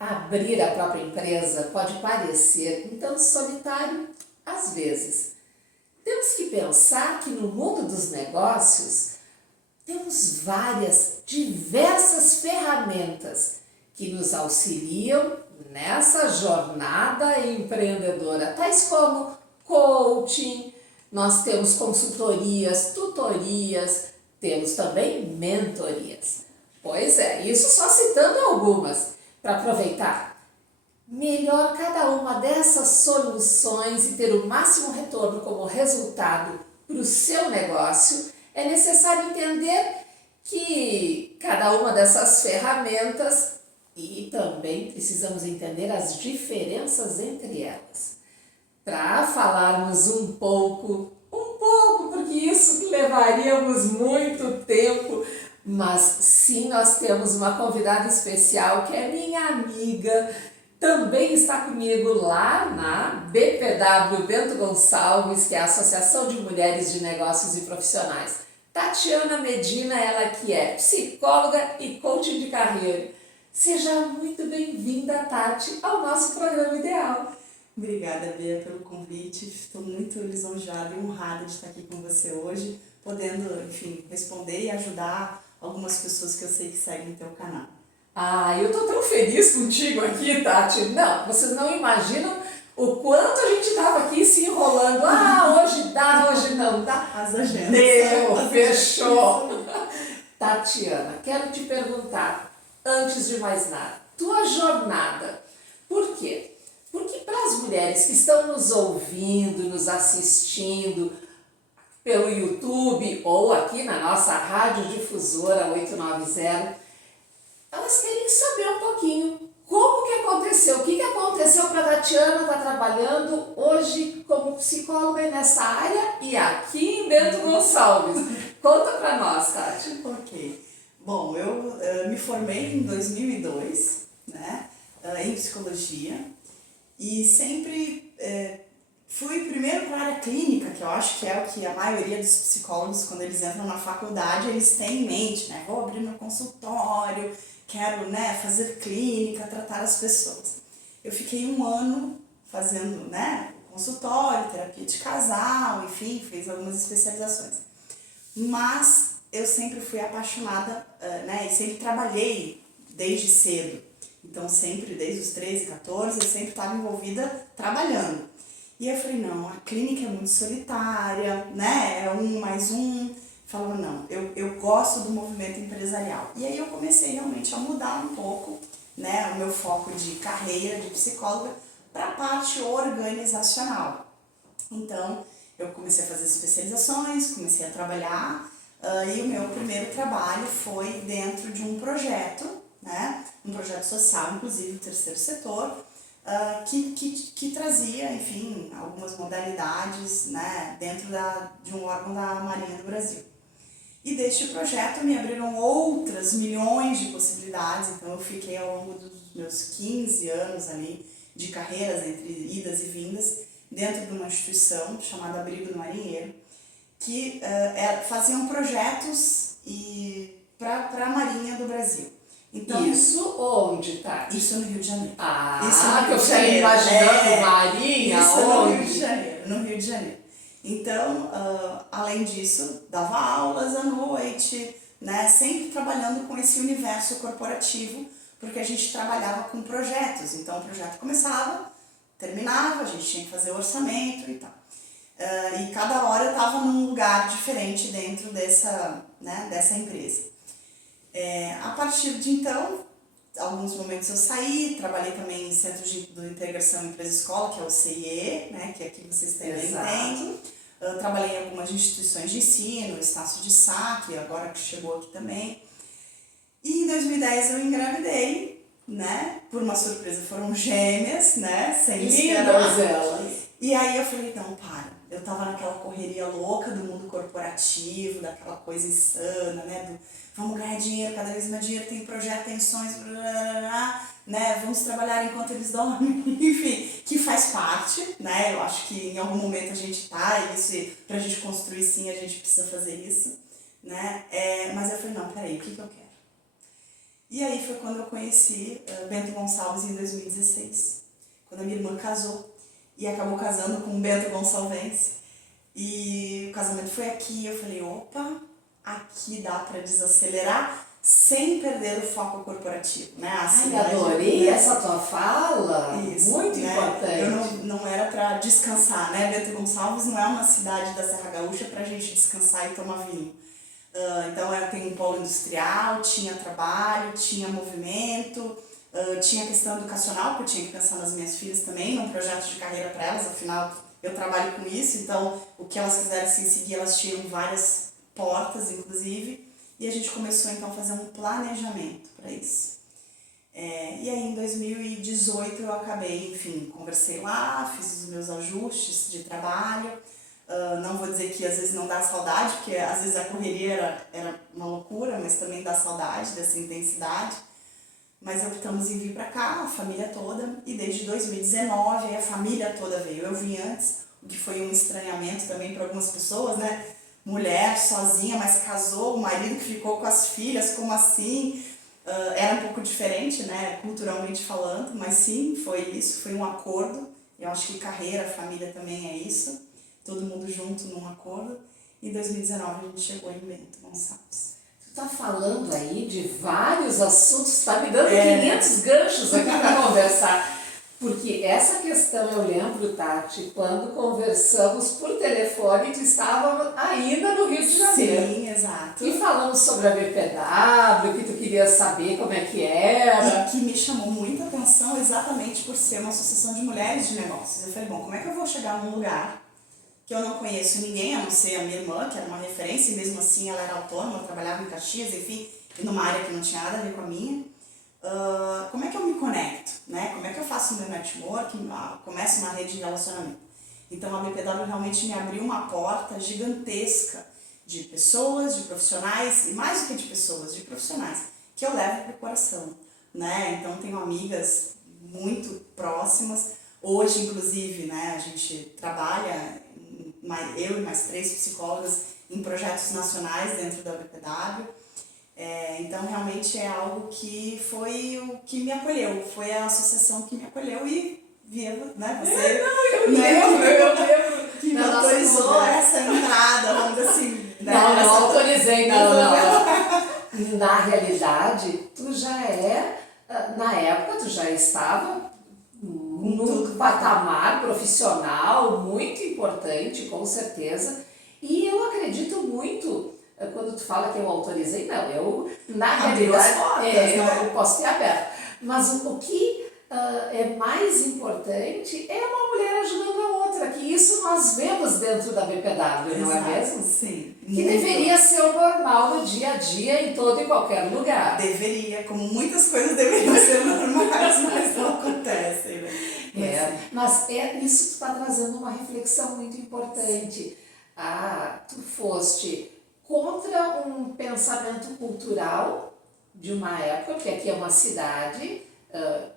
Abrir a própria empresa pode parecer um tanto solitário às vezes. Temos que pensar que no mundo dos negócios temos diversas ferramentas que nos auxiliam nessa jornada empreendedora, tais como coaching, nós temos consultorias, tutorias, temos também mentorias. Pois é, isso só citando algumas, para aproveitar melhor cada uma dessas soluções e ter o máximo retorno como resultado para o seu negócio, é necessário entender que cada uma dessas ferramentas e também precisamos entender as diferenças entre elas. Para falarmos um pouco, porque isso levaríamos muito tempo, mas sim, nós temos uma convidada especial que é minha amiga, também está comigo lá na BPW Bento Gonçalves, que é a Associação de Mulheres de Negócios e Profissionais. Tatiana Medina, ela que é psicóloga e coaching de carreira. Seja muito bem-vinda, Tati, ao nosso programa ideal. Obrigada, Bea, pelo convite. Estou muito lisonjeada e honrada de estar aqui com você hoje, podendo, enfim, responder e ajudar algumas pessoas que eu sei que seguem o teu canal. Eu tô tão feliz contigo aqui, Tati. Não, vocês não imaginam o quanto a gente tava aqui se enrolando. Hoje dá, hoje não dá. As agendas. Fechou. Tatiana, quero te perguntar, antes de mais nada, tua jornada. Por quê? Porque para as mulheres que estão nos ouvindo, nos assistindo pelo YouTube ou aqui na nossa rádio difusora 890, elas querem saber um pouquinho como que aconteceu, o que aconteceu para a Tatiana estar trabalhando hoje como psicóloga nessa área e aqui em Bento Gonçalves. Conta para nós, Tati. Ok. Bom, eu me formei em 2002, né, em psicologia e sempre fui primeiro para a área clínica, que eu acho que é o que a maioria dos psicólogos, quando eles entram na faculdade, eles têm em mente, né? Vou abrir meu consultório, quero, né, fazer clínica, tratar as pessoas. Eu fiquei 1 ano fazendo, né, consultório, terapia de casal, enfim, fiz algumas especializações. Mas eu sempre fui apaixonada, né, e sempre trabalhei desde cedo. Então, sempre, desde os 13, 14, eu sempre estava envolvida trabalhando. E eu falei, não, a clínica é muito solitária, né, é 1 mais 1. Falava, não, eu gosto do movimento empresarial. E aí eu comecei realmente a mudar um pouco, né, o meu foco de carreira de psicóloga para a parte organizacional. Então, eu comecei a fazer especializações, comecei a trabalhar, e o meu primeiro trabalho foi dentro de um projeto, né, um projeto social, inclusive do terceiro setor, que trazia, enfim, algumas modalidades, né, dentro de um órgão da Marinha do Brasil. E deste projeto me abriram outras milhões de possibilidades, então eu fiquei ao longo dos meus 15 anos ali de carreiras entre idas e vindas dentro de uma instituição chamada Abrigo do Marinheiro, que faziam projetos para a Marinha do Brasil. Então, isso onde, tá? Isso no Rio de Janeiro. Que eu fiquei imaginando Marinha, isso onde? No Rio de Janeiro, no Rio de Janeiro. Então, além disso, dava aulas à noite, né, sempre trabalhando com esse universo corporativo, porque a gente trabalhava com projetos. Então, o projeto começava, terminava, a gente tinha que fazer o orçamento e tal. E cada hora eu estava num lugar diferente dentro dessa empresa. A partir de então, alguns momentos eu saí, trabalhei também em Centro de Integração Empresa-Escola, que é o CIE, né, que aqui vocês também têm. Trabalhei em algumas instituições de ensino, Estácio de Sá, que agora que chegou aqui também. E em 2010 eu engravidei, né, por uma surpresa, foram gêmeas, né, sem esperar. Elas. E aí eu falei, não, para. Eu tava naquela correria louca do mundo corporativo, daquela coisa insana, né, vamos ganhar dinheiro, cada vez mais dinheiro, tem projeto, tem sonhos, né, vamos trabalhar enquanto eles dormem, enfim, que faz parte, né, eu acho que em algum momento a gente isso, pra gente construir sim, a gente precisa fazer isso, né, mas eu falei, não, peraí, o que eu quero? E aí foi quando eu conheci Bento Gonçalves em 2016, quando a minha irmã casou e acabou casando com o Bento Gonçalves. E o casamento foi aqui, eu falei, opa, aqui dá para desacelerar sem perder o foco corporativo, né? Ai, adorei essa tua fala, isso, muito né? importante. Eu não era para descansar, né? Bento Gonçalves não é uma cidade da Serra Gaúcha para a gente descansar e tomar vinho. Então eu tenho um polo industrial, tinha trabalho, tinha movimento, tinha questão educacional, que eu tinha que pensar nas minhas filhas também, num projeto de carreira para elas, afinal eu trabalho com isso, então o que elas quisessem seguir, elas tinham várias portas, inclusive, e a gente começou então a fazer um planejamento para isso. E aí em 2018 eu acabei, enfim, conversei lá, fiz os meus ajustes de trabalho. Não vou dizer que às vezes não dá saudade, porque às vezes a correria era uma loucura, mas também dá saudade dessa intensidade. Mas optamos em vir para cá, a família toda, e desde 2019 aí a família toda veio. Eu vim antes, o que foi um estranhamento também para algumas pessoas, né? Mulher sozinha, mas casou, o marido que ficou com as filhas, como assim? Era um pouco diferente, né? Culturalmente falando, mas sim, foi isso, foi um acordo. Eu acho que carreira, família também é isso. Todo mundo junto num acordo. E em 2019 a gente chegou em Bento Gonçalves. Tu tá falando aí de vários assuntos, tá me dando 500 ganchos aqui para conversar. Porque essa questão eu lembro, Tati, quando conversamos por telefone, tu estava ainda no Rio de Janeiro. Sim, exato. E falamos sobre a BPW, que tu queria saber como é que era. E que me chamou muita atenção exatamente por ser uma associação de mulheres de negócios. Eu falei, bom, como é que eu vou chegar num lugar que eu não conheço ninguém, a não ser a minha irmã, que era uma referência, e mesmo assim ela era autônoma, trabalhava em Caxias, enfim, numa área que não tinha nada a ver com a minha. Como é que eu me conecto, né? Como é que eu faço o meu network, começo uma rede de relacionamento? Então a BPW realmente me abriu uma porta gigantesca de pessoas, de profissionais, e mais do que de pessoas, de profissionais, que eu levo para o coração, né? Então tenho amigas muito próximas. Hoje, inclusive, né, a gente trabalha, eu e mais 3 psicólogas, em projetos nacionais dentro da BPW. Então, realmente é algo que foi o que me acolheu, foi a associação que me acolheu e viva, né? Você, Eu lembro. Que me autorizou essa entrada, vamos dizer assim. Né? Não autorizei, não. Na realidade, tu já na época, tu já estava num patamar profissional muito importante, com certeza, e eu acredito muito. Quando tu fala que eu autorizei, não, eu, na realidade, eu posso ter aberto. Mas o que é mais importante é uma mulher ajudando a outra, que isso nós vemos dentro da BPW, não é mesmo? Sim. Que deveria ser o normal no dia a dia, em todo e qualquer lugar. Deveria, como muitas coisas deveriam ser normais, mas não acontecem, né? Mas isso tu está trazendo uma reflexão muito importante. Tu foste contra um pensamento cultural de uma época, porque aqui é uma cidade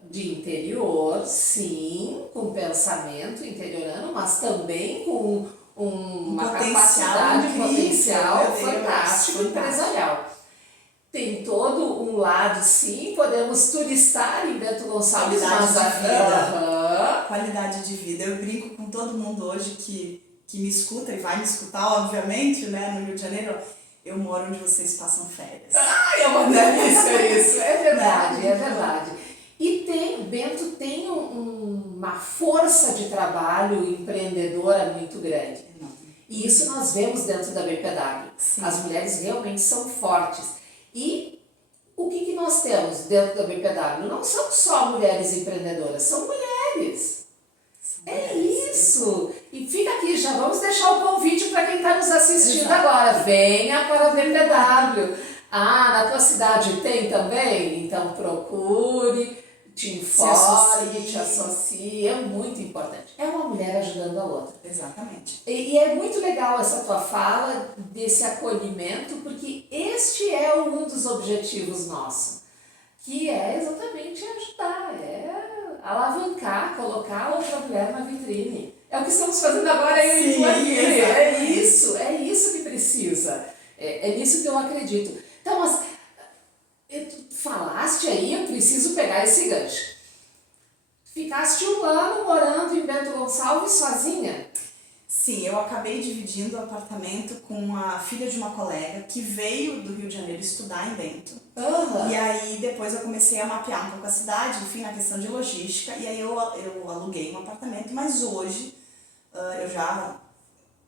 de interior, sim, com pensamento interiorano, mas também com uma capacidade, potencial fantástico, empresarial. Tem todo um lado, sim, podemos turistar em Bento Gonçalves. Qualidade de vida. Eu brinco com todo mundo hoje que me escuta e vai me escutar, obviamente, né, no Rio de Janeiro. Eu moro onde vocês passam férias. É uma delícia isso. É verdade, é verdade. E Bento tem uma força de trabalho empreendedora muito grande. E isso nós vemos dentro da BPW. Sim. As mulheres realmente são fortes. E o que nós temos dentro da BPW? Não são só mulheres empreendedoras, são mulheres. É isso! E fica aqui, já vamos deixar o convite para quem está nos assistindo agora. Venha para a BPW. Na tua cidade tem também? Então procure, te informe, te associe. É muito importante. É uma mulher ajudando a outra. Exatamente. E é muito legal essa tua fala desse acolhimento, porque este é um dos objetivos nossos, que é exatamente ajudar, alavancar, colocar a outra mulher na vitrine. É o que estamos fazendo agora, eu e tu aqui. É isso que precisa. É nisso que eu acredito. Então, mas tu falaste aproveitar esse gancho. Ficaste 1 ano morando em Bento Gonçalves sozinha? Sim, eu acabei dividindo o apartamento com a filha de uma colega que veio do Rio de Janeiro estudar em Bento. Uhum. E aí depois eu comecei a mapear um pouco a cidade, enfim, na questão de logística, e aí eu aluguei um apartamento, mas hoje eu já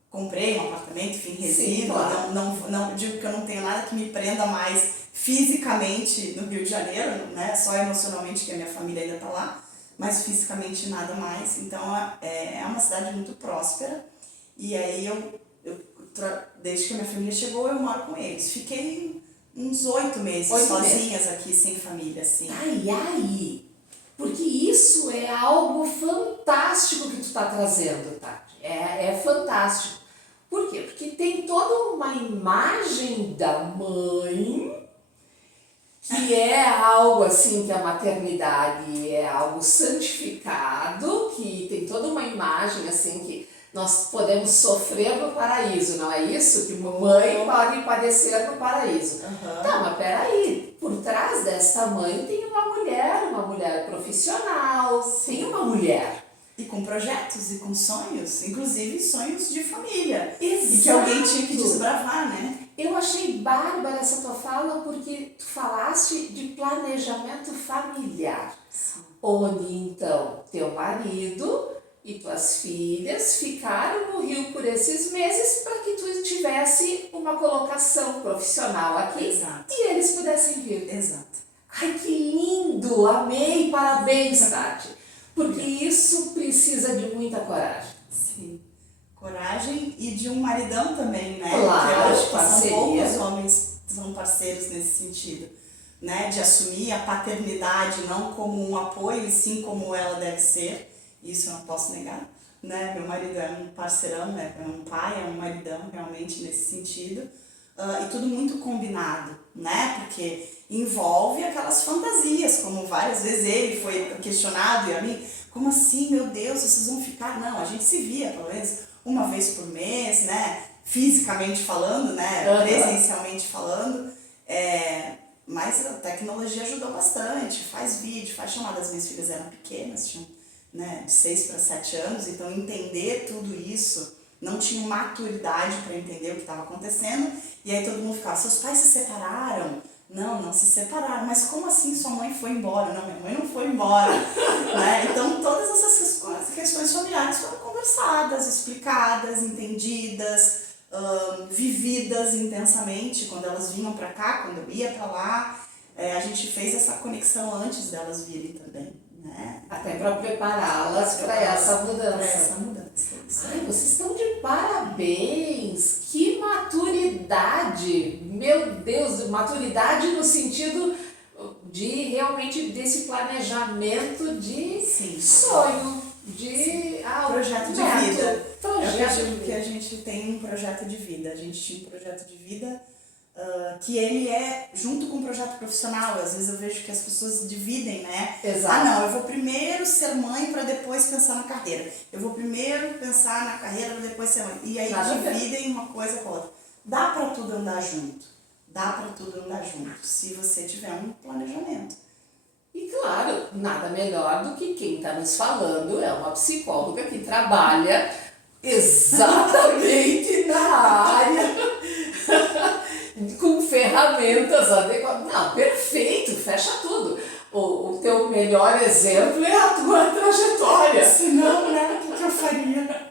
comprei um apartamento, enfim, resido. Sim, claro. Não digo que eu não tenho nada que me prenda mais fisicamente no Rio de Janeiro, né? Só emocionalmente que a minha família ainda está lá, mas fisicamente nada mais. Então é uma cidade muito próspera. E aí desde que a minha família chegou, eu moro com eles. Fiquei uns 8 meses sozinhas aqui, sem família, assim. Aí, porque isso é algo fantástico que tu tá trazendo, Tati. É fantástico. Por quê? Porque tem toda uma imagem da mãe, que é algo assim, que a maternidade é algo santificado, que tem toda uma imagem assim que nós podemos sofrer no paraíso, não é isso? Que mãe pode padecer no paraíso. Uhum. Tá, mas peraí, por trás desta mãe tem uma mulher profissional, tem uma mulher. E com projetos e com sonhos, inclusive sonhos de família. Exato. E que alguém tinha que desbravar, né? Eu achei bárbara essa tua fala porque tu falaste de planejamento familiar. Sim. Onde então teu marido e tuas filhas ficaram no Rio por esses meses para que tu tivesse uma colocação profissional aqui. Exato. E eles pudessem vir. Exato. Ai, que lindo! Amei! Parabéns, Tati! Porque isso precisa de muita coragem. Sim. Coragem e de um maridão também, né? Claro, porque eu acho que parceria. são poucos homens que são parceiros nesse sentido, né? De assumir a paternidade não como um apoio, e sim como ela deve ser. Isso eu não posso negar, né? Meu marido é um parceirão, né? É um pai, é um maridão realmente nesse sentido. E tudo muito combinado, né? Porque envolve aquelas fantasias, como várias vezes ele foi questionado e a mim, como assim, meu Deus, vocês vão ficar? Não, a gente se via pelo menos uma vez por mês, né? Fisicamente falando, né? Uhum. Presencialmente falando. Mas a tecnologia ajudou bastante, faz vídeo, faz chamadas. Minhas filhas eram pequenas, tinham, né, de 6 para 7 anos, então entender tudo isso, não tinha maturidade para entender o que estava acontecendo, e aí todo mundo ficava, seus pais se separaram? Não se separaram, mas como assim sua mãe foi embora? Não, minha mãe não foi embora, né? Então todas essas questões familiares foram conversadas, explicadas, entendidas, vividas intensamente quando elas vinham para cá, quando eu ia para lá. A gente fez essa conexão antes delas virem também, né? Até para prepará-las para essa mudança. Para essa mudança. Ai, vocês estão de parabéns! Que maturidade! Meu Deus, maturidade no sentido de realmente desse planejamento de Sim. sonho, de projeto de neto. vida. Projeto Eu de digo que vida. a gente tem um projeto de vida. A gente tinha um projeto de vida que ele é junto com o projeto profissional. Às vezes eu vejo que as pessoas dividem, né? Exato. Não, eu vou primeiro ser mãe para depois pensar na carreira. Eu vou primeiro pensar na carreira para depois ser mãe. E aí dividem uma coisa com a outra. Dá para tudo andar junto. Dá para tudo andar junto, se você tiver um planejamento. E claro, nada melhor do que quem está nos falando é uma psicóloga que trabalha exatamente na área com ferramentas adequadas. Não, perfeito, fecha tudo. O teu melhor exemplo é a tua trajetória. Se não, né? O que eu faria?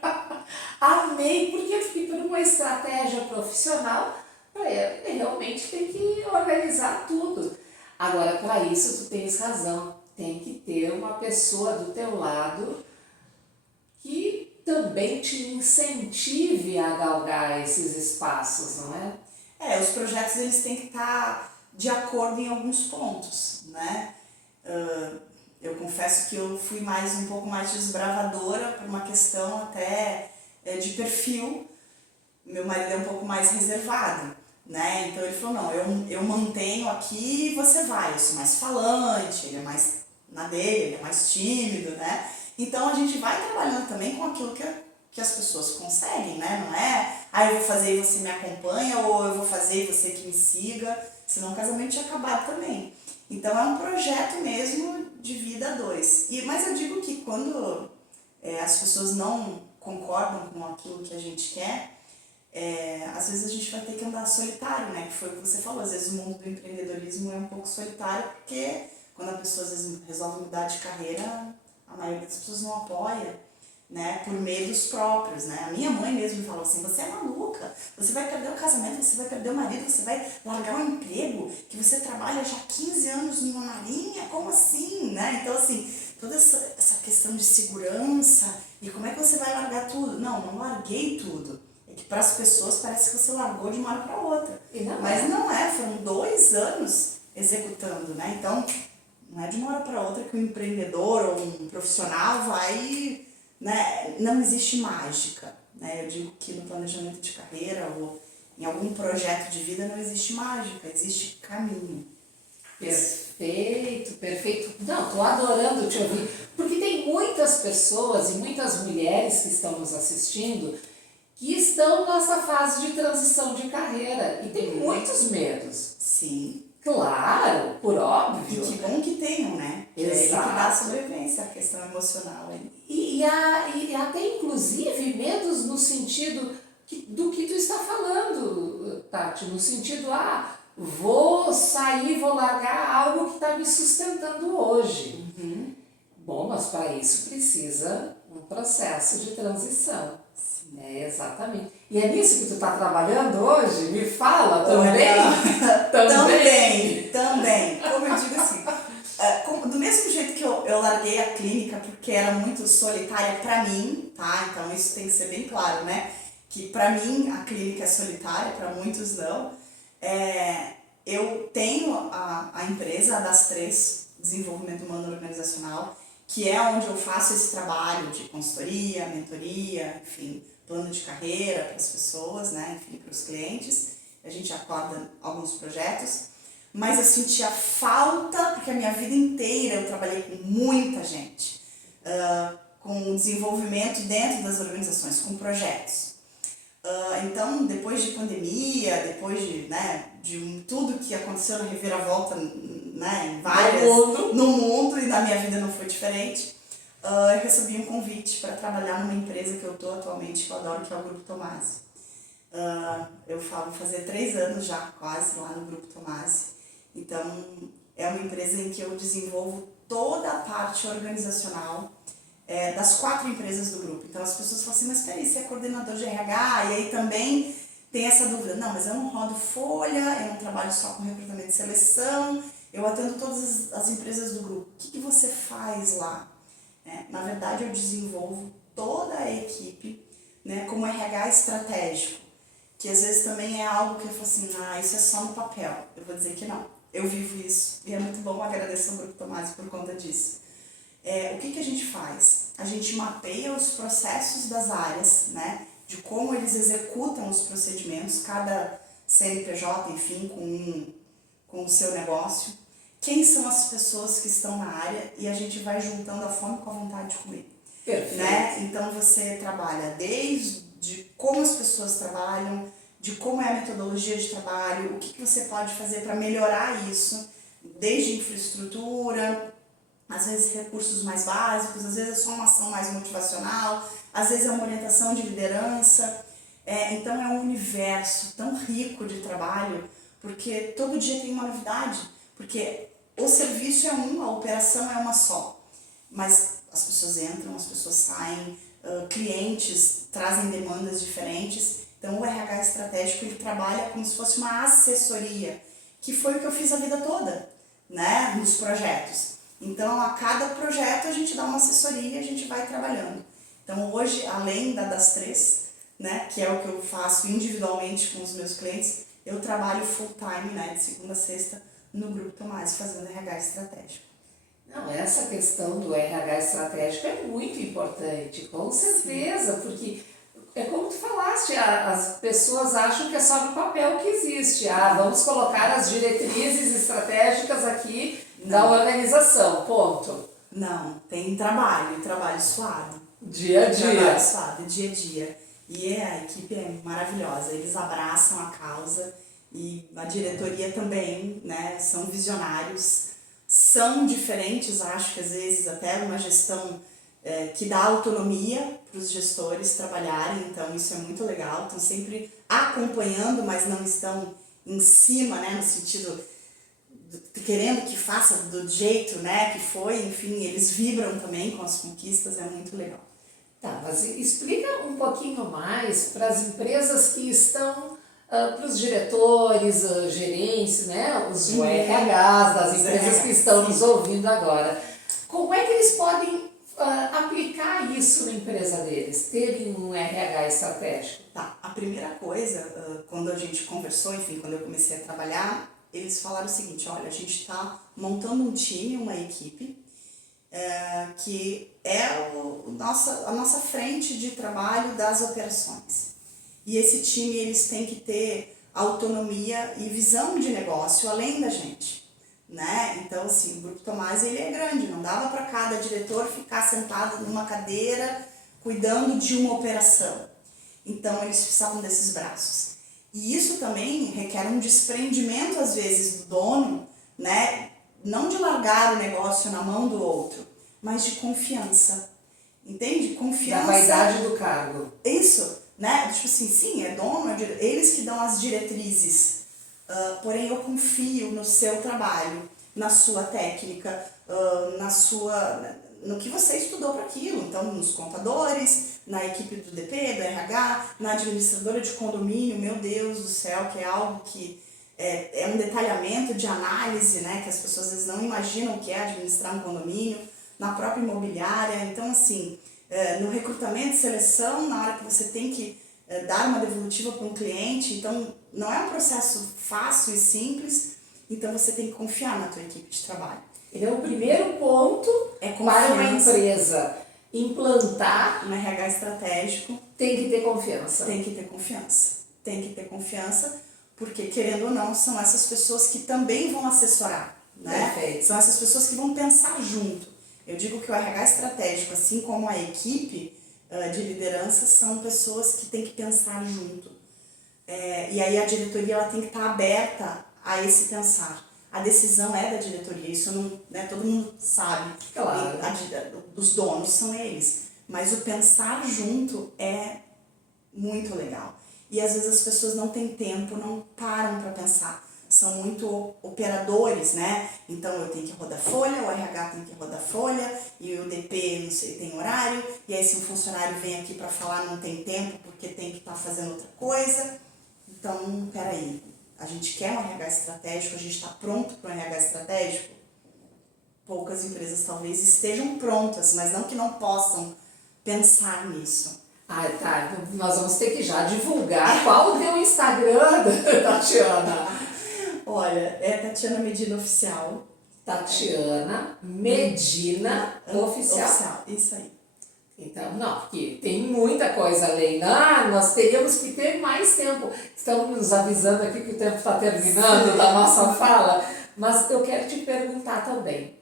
Amei, porque por uma estratégia profissional, realmente tem que organizar tudo. Agora, para isso, tu tens razão. Tem que ter uma pessoa do teu lado que também te incentive a galgar esses espaços, não é? Os projetos eles têm que estar de acordo em alguns pontos, né? Eu confesso que eu fui um pouco mais desbravadora por uma questão até de perfil. Meu marido é um pouco mais reservado, né? Então ele falou, não, eu mantenho aqui e você vai. Eu sou mais falante, ele é mais na dele, ele é mais tímido, né? Então a gente vai trabalhando também com aquilo que as pessoas conseguem, né? Não é, eu vou fazer e você me acompanha, ou eu vou fazer e você que me siga, senão o casamento tinha acabado também. Então é um projeto mesmo dois. Mas eu digo que quando as pessoas não concordam com aquilo que a gente quer, às vezes a gente vai ter que andar solitário, né? Que foi o que você falou, às vezes o mundo do empreendedorismo é um pouco solitário, porque quando a pessoa às vezes resolve mudar de carreira, a maioria das pessoas não apoia, né? Por medos próprios, né? A minha mãe mesmo me falou assim, você é maluca, você vai perder o casamento, você vai perder o marido, você vai largar um emprego que você trabalha já 15 anos numa marinha, como assim, né? Então assim, toda essa questão de segurança e como é que você vai largar tudo? Não larguei tudo. É que para as pessoas parece que você largou de uma hora para outra. Mas não é, foram 2 anos executando, né? Então, não é de uma hora para outra que um empreendedor ou um profissional vai, né? Não existe mágica, né? Eu digo que no planejamento de carreira ou em algum projeto de vida não existe mágica, existe caminho. Perfeito, perfeito. Não, tô adorando te ouvir, porque tem muitas pessoas e muitas mulheres que estão nos assistindo que estão nessa fase de transição de carreira e tem muitos medos. Sim. Claro, por óbvio. E que bom que tenham, né? Exato. É ele que dá a sobrevivência, a questão emocional. E até inclusive medos no sentido do que tu está falando, Tati, no sentido, vou sair, vou largar algo que está me sustentando hoje. Bom, mas para isso precisa um processo de transição. Exatamente. E é nisso que tu está trabalhando hoje? Me fala também. Também. Como eu digo assim, do mesmo jeito que eu larguei a clínica porque era muito solitária para mim, tá? Então isso tem que ser bem claro, né? Que para mim a clínica é solitária, para muitos não. Eu tenho a empresa, a Das Três, Desenvolvimento Humano Organizacional, que é onde eu faço esse trabalho de consultoria, mentoria, enfim, plano de carreira para as pessoas, né, enfim, para os clientes. A gente acorda alguns projetos, mas eu sentia falta, porque a minha vida inteira eu trabalhei com muita gente, com desenvolvimento dentro das organizações, com projetos. Então, depois de pandemia, depois de tudo que aconteceu na reviravolta, né, no mundo, e na minha vida não foi diferente, eu recebi um convite para trabalhar numa empresa que eu estou atualmente, que eu adoro, que é o Grupo Tomasi. Eu falo fazer 3 anos já, quase, lá no Grupo Tomasi. Então, é uma empresa em que eu desenvolvo toda a parte organizacional das 4 empresas do grupo. Então, as pessoas falam assim, mas peraí, você é coordenador de RH? E aí também tem essa dúvida. Não, mas eu não rodo folha, eu não trabalho só com recrutamento e seleção, eu atendo todas as empresas do grupo. O que você faz lá? Na verdade, eu desenvolvo toda a equipe, né, como RH estratégico, que às vezes também é algo que eu falo assim, isso é só no papel. Eu vou dizer que não. Eu vivo isso e é muito bom, agradecer ao Grupo Tomasi por conta disso. O que a gente faz? A gente mapeia os processos das áreas, né, de como eles executam os procedimentos, cada CNPJ, enfim, com o seu negócio. Quem são as pessoas que estão na área e a gente vai juntando a fome com a vontade de comer. Perfeito. Né? Então você trabalha desde como as pessoas trabalham, de como é a metodologia de trabalho, o que você pode fazer para melhorar isso, desde infraestrutura, às vezes recursos mais básicos, às vezes é só uma ação mais motivacional, às vezes é uma orientação de liderança. Então é um universo tão rico de trabalho, porque todo dia tem uma novidade, porque o serviço é a operação é uma só, mas as pessoas entram, as pessoas saem, clientes trazem demandas diferentes. Então o RH estratégico ele trabalha como se fosse uma assessoria, que foi o que eu fiz a vida toda, né, nos projetos. Então a cada projeto a gente dá uma assessoria e a gente vai trabalhando. Então hoje, além das 3, né, que é o que eu faço individualmente com os meus clientes, eu trabalho full time, né, de segunda a sexta, no Grupo Tomasi, fazendo RH estratégico. Não, essa questão do RH estratégico é muito importante, com certeza, Sim. Porque é como tu falaste, as pessoas acham que é só no papel que existe. Vamos colocar as diretrizes estratégicas aqui da organização, ponto. Não, tem trabalho suado. Dia a dia. Trabalho suado, dia a dia. E a equipe é maravilhosa, eles abraçam a causa e a diretoria também, né, são visionários, são diferentes, acho que às vezes até uma gestão que dá autonomia para os gestores trabalharem, então isso é muito legal, estão sempre acompanhando, mas não estão em cima, né, no sentido querendo que faça do jeito, né, que foi, enfim, eles vibram também com as conquistas, é muito legal. Tá, mas explica um pouquinho mais para as empresas que estão, para os diretores, gerentes, né, os RHs das empresas que estão nos ouvindo agora. Como é que eles podem aplicar isso na empresa deles, terem um RH estratégico? Tá, a primeira coisa, quando a gente conversou, enfim, quando eu comecei a trabalhar, eles falaram o seguinte, olha, a gente está montando um time, uma equipe, que é a nossa frente de trabalho das operações. E esse time, eles têm que ter autonomia e visão de negócio além da gente, né? Então, assim, o Grupo Tomás, ele é grande, não dava para cada diretor ficar sentado numa cadeira cuidando de uma operação. Então, eles precisavam desses braços. E isso também requer um desprendimento, às vezes, do dono, né? Não de largar o negócio na mão do outro, mas de confiança. Entende? Confiança. Da vaidade do cargo. Isso, né? Tipo assim, sim, é dono, eles que dão as diretrizes. Porém, eu confio no seu trabalho, na sua técnica, no que você estudou para aquilo. Então, nos contadores, na equipe do DP, do RH, na administradora de condomínio, meu Deus do céu, que é algo que é um detalhamento de análise, né, que as pessoas às vezes não imaginam o que é administrar um condomínio, na própria imobiliária. Então, assim, no recrutamento e seleção, na hora que você tem que dar uma devolutiva para um cliente, então não é um processo fácil e simples, então você tem que confiar na tua equipe de trabalho. Então, o primeiro ponto para uma empresa implantar um RH estratégico, tem que ter confiança. Tem que ter confiança. Tem que ter confiança, porque, querendo ou não, são essas pessoas que também vão assessorar, né? Perfeito. São essas pessoas que vão pensar junto. Eu digo que o RH estratégico, assim como a equipe de liderança, são pessoas que têm que pensar junto. E aí a diretoria ela tem que estar aberta a esse pensar. A decisão é da diretoria, isso não, né, todo mundo sabe. Claro. Os donos são eles. Mas o pensar junto é muito legal. E às vezes as pessoas não têm tempo, não param para pensar. São muito operadores, né? Então eu tenho que rodar folha, o RH tem que rodar folha, e o DP, não sei, tem horário. E aí se um funcionário vem aqui para falar, não tem tempo porque tem que estar fazendo outra coisa. Então, peraí, a gente quer um RH estratégico, a gente está pronto para um RH estratégico? Poucas empresas talvez estejam prontas, mas não que não possam pensar nisso. Ah, tá. Então, nós vamos ter que já divulgar qual o teu Instagram, Tatiana. Olha, é Tatiana Medina Oficial. Tatiana Medina Oficial. Isso aí. Então, não, porque tem muita coisa além. Nós teríamos que ter mais tempo. Estão nos avisando aqui que o tempo está terminando da nossa fala. Mas eu quero te perguntar também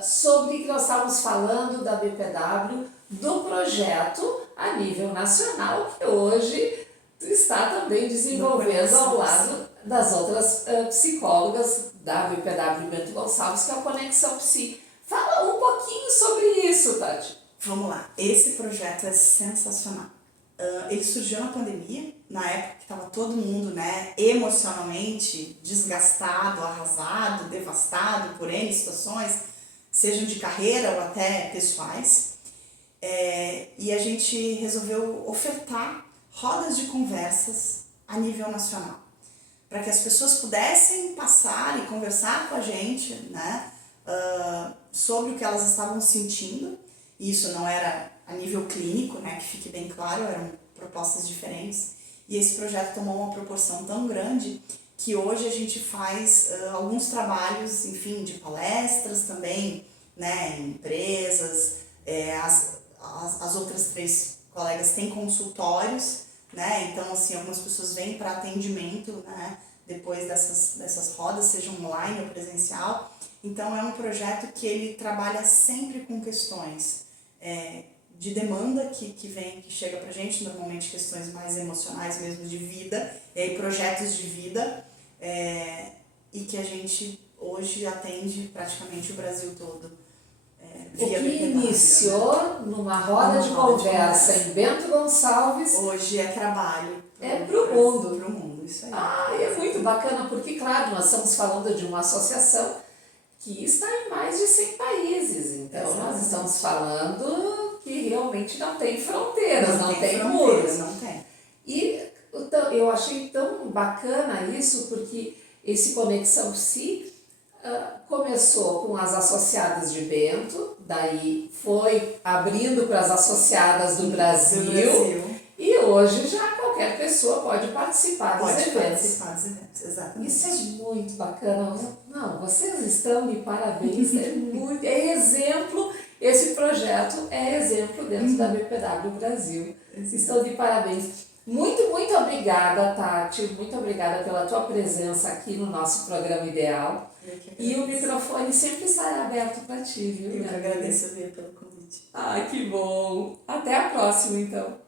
sobre o que nós estávamos falando da BPW, do projeto a nível nacional, que hoje está também desenvolvendo ao lado das outras psicólogas da BPW Bento Gonçalves, que é o Conexão Psi. Fala um pouquinho sobre isso, Tati. Vamos lá, esse projeto é sensacional. Ele surgiu na pandemia, na época que estava todo mundo, né, emocionalmente desgastado, arrasado, devastado por N situações, sejam de carreira ou até pessoais. E a gente resolveu ofertar rodas de conversas a nível nacional, para que as pessoas pudessem passar e conversar com a gente, né, sobre o que elas estavam sentindo. Isso não era a nível clínico, né, que fique bem claro, eram propostas diferentes. E esse projeto tomou uma proporção tão grande que hoje a gente faz alguns trabalhos, enfim, de palestras também, né, em empresas. As outras 3 colegas têm consultórios, né, então assim, algumas pessoas vêm para atendimento, né, depois dessas rodas, seja online ou presencial. Então é um projeto que ele trabalha sempre com questões de demanda que chega pra gente, normalmente questões mais emocionais mesmo, de vida, e aí projetos de vida, e que a gente hoje atende praticamente o Brasil todo. O Via que BPW, iniciou numa roda de conversa em Bento Gonçalves hoje é trabalho. pro mundo. Pro mundo, isso aí. E é muito bacana, porque, claro, nós estamos falando de uma associação que está em mais de 100 países. Então, nós estamos falando que realmente não tem fronteiras, não tem muros. Não tem. E eu achei tão bacana isso, porque esse Conexão Psi começou com as associadas de Bento, daí foi abrindo para as associadas do Brasil. E hoje já qualquer pessoa pode participar dos eventos. Exatamente. Isso é muito bacana. Não, vocês estão de parabéns. É exemplo, esse projeto é exemplo dentro da BPW Brasil. Estão de parabéns. Muito, muito obrigada, Tati. Muito obrigada pela tua presença aqui no nosso programa Ideal. E o microfone sempre estará aberto para ti, viu? Eu que agradeço, Bia, pelo convite. Que bom. Até a próxima, então.